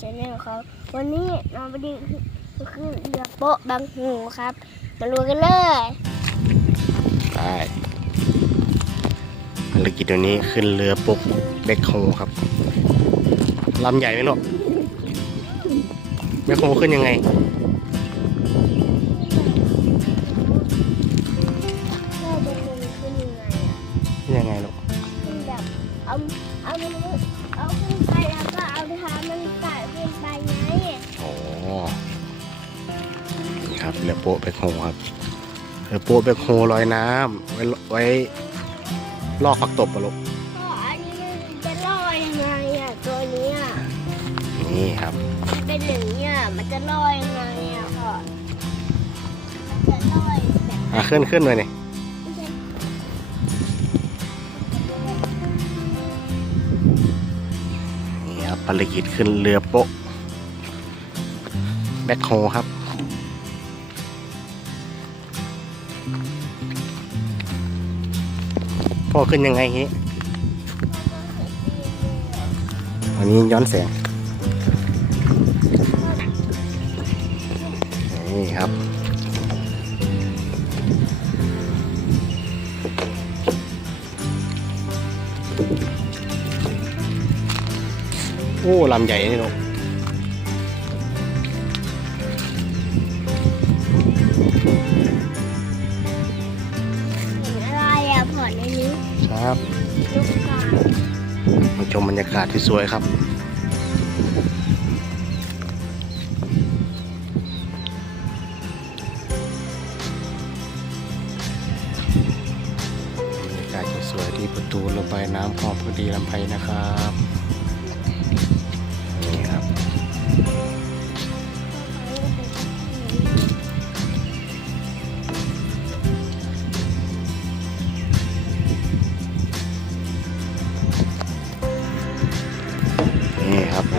ชาแนลครับวันนี้น้องบดีก็คือเรือโป๊ะบางหูครับ มาดูกันเลยไปภารกิจตัวนี้ขึ้นเรือปุกเบคโฮครับลำใหญ่ไหมลูกเบคโฮขึ้นยังไงแค่บนมือขึ้นยังไงอะขึ้นยังไงลูกขึ้นแบบเอาเอา ป๊ะเบคโฮครับเรือโป๊ะเบคโฮลอยน้ำไว้ไว้ล่อฝักตบปะลูกก็อันนี้มันจะลอยยังไงอะตัวเนี้ยนี่ครับ มันเป็นอย่างเนี้ยมันจะลอยยังไงอะพ่อมันจะลอยแบบอะขึ้นขึ้นเลยนี่นี่ครับภารกิจขึ้นเรือโป๊ะแบ็คโฮครับ พ่อขึ้นยังไงเฮ้วันนี้ย้อนแสง นี่ครับ โอ้ลำใหญ่นี่ลูก มบรรยากาศที่สวยครับ บรรยากาศที่สวยที่ประตูระบายน้ำของพอดีลำไพนะครับ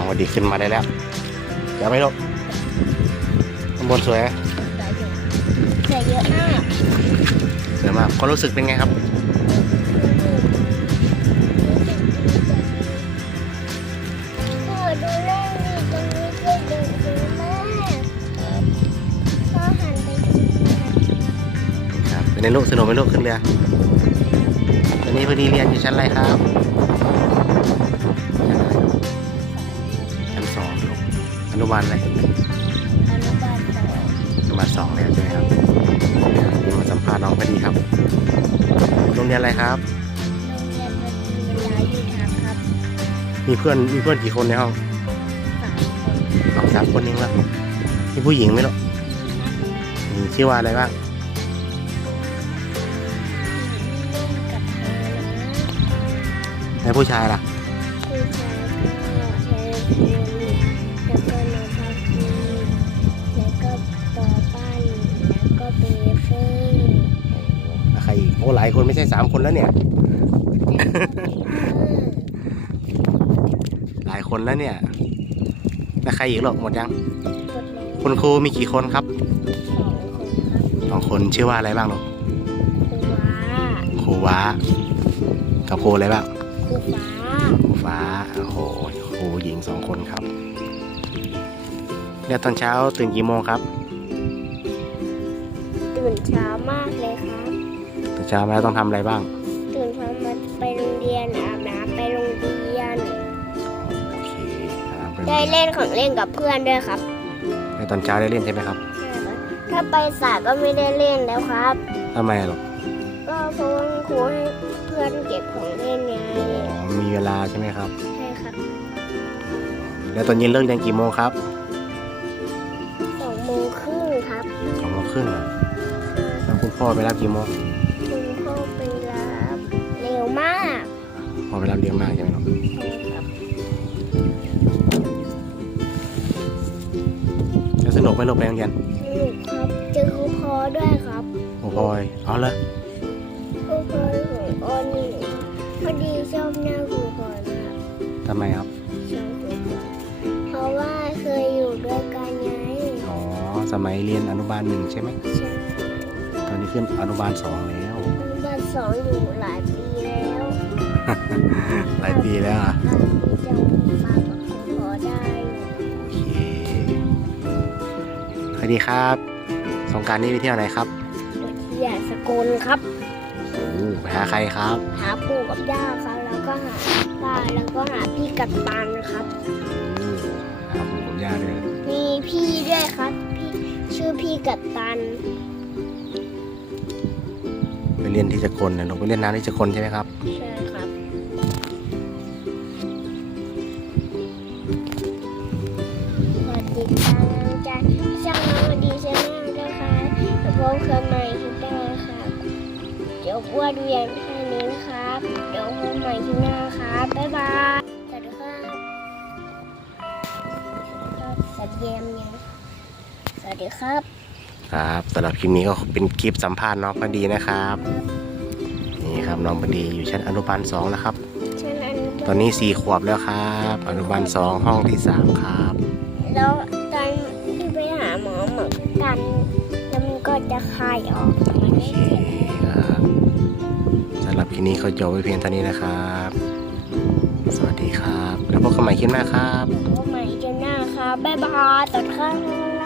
นี่ครับน้อดีขึ้นมาได้แล้วจะไม่ลงข้างบนสวยไหมใส่เยอะมากสวยมากความรู้สึกเป็นไงครับพ่อดูเรื่องนี้ตรงนี้ก็ดูดูมากพ่อหันไปครับเป็นในลูกสนุกไหมลูกขึ้นเรือตอนนี้พอดีเรียนอยู่ชั้นอะไรครับ นุบาลอะไรอนุบาลสองอนุบาลสองแล้วใช่ไหมครับนี่มาสัมภาษณ์น้องพอดีครับโรงเรียนอะไรครับโรงเรียนวัดเวลาอยู่ทางครับมีเพื่อนมีเพื่อนกี่คนในห้องสามคนสองสามคนเองละมีผู้หญิงไหมลูกมีชื่อว่าอะไรบ้างเล่นกับเธอนะในผู้ชายล่ะผู้ชายก็ อีกโอ้หลายคนไม่ใช่สามคนแล้วเนี่ย หลายคนแล้วเนี่ยแล้วใครอีกหรอกหมดยัง คุณครูมีกี่คนครับสองคนครับสองคนชื่อว่าอะไรบ้างลูกครูว้าครูว้ากับครูอะไรบ้างครูฟ้าครูฟ้าโอ้โหครูหญิงสองคนครับเนี่ยตอนเช้าตื่นกี่โมงครับ ตื่นเช้ามากเลยครับตอน เช้ามาแล้วต้องทำอะไรบ้าง ตื่นเช้ามาไปโรงเรียนอาบน้ำไปโรงเรียน โอเคครับเป็นได้เล่นของเล่นกับเพื่อนด้วยครับในตอนเช้าได้เล่นใช่ไหมครับถ้าไปสระก็ไม่ได้เล่นแล้วครับ ทำไมอะลูกก็เพราะว่าครูให้เพื่อนเก็บของเล่นไงอ๋อมีเวลาใช่ไหมครับ ใช่ครับแล้วตอนเย็นเลิกเรียนกี่โมงครับสองโมงครึ่งครับสองโมงครึ่งเหรอแล้วคุณพ่อไปรับกี่โมง พ่อไปรับเรียนมากใช่ไหมลูกใช่ครับแล้วสนุกไหมลูกไปโรงเรียนสนุกครับ เจอครูพอด้วยครับโอ้โหยเอาเลยครูพอของอ้อนนี่พอดีชอบหน้าครูพอมากทำไมครับ ชอบครูพอเพราะว่าเคยอยู่ด้วยกันไงอ๋อ สมัยเรียนอนุบาลหนึ่งใช่ไหมใช่ตอนนี้ขึ้นอนุบาลสองแล้ว อนุบาลสองอยู่หลายปีแล้ว หลายปีแล้วอะหลายปีจะมากับครูพอได้อยู่วัสดีครับ สงกรารนี้ไปเที่ยวไหนครับอย่าสกลครับโอ้ไปหาใครครับ หาปู่กับย่าครับแล้วก็หาป้าแล้วก็หาพี่กับตันครับอืมหาปู่กับย่าด้วย มีพี่ด้วยครับ พี่ชื่อพี่กับตันไปเรียนที่สกลนะลงไปเล่นน้ำที่สกลใช่ไหมครับ ใช่ครับ สวัสดีค่ะน้องจันช่างน้องดีชาแนลด้วยค่ะแล้วพบกันใหม่คลิปหน้าครับ เดี๋ยวอ้วนเวียนแค่นี้นะครับ เดี๋ยวพบใหม่คลิปหน้าครับ บ๊ายบาย สวัสดีครับครับสวัสดียังสวัสดีครับ ครับสำหรับคลิปนี้ก็เป็นคลิปสัมภาษณ์น้องพอดีนะครับ นี่ครับน้องพอดีอยู่ชั้นอนุบาลสองแล้วครับฉะนั้นตอนนี้สี่ขวบแล้วครับ อนุบาลสองห้องที่สามครับ แล้ว คายออกแต่มันโอไม่เคเจ็บครับสำหรับคลิปนี้ก็จบไว้เพียงเท่านี้นะครับ สวัสดีครับ แล้วพบกันใหม่คลิปหน้าครับพบใหม่เจอหน้าครับบ๊ายบายสวัสดีครับ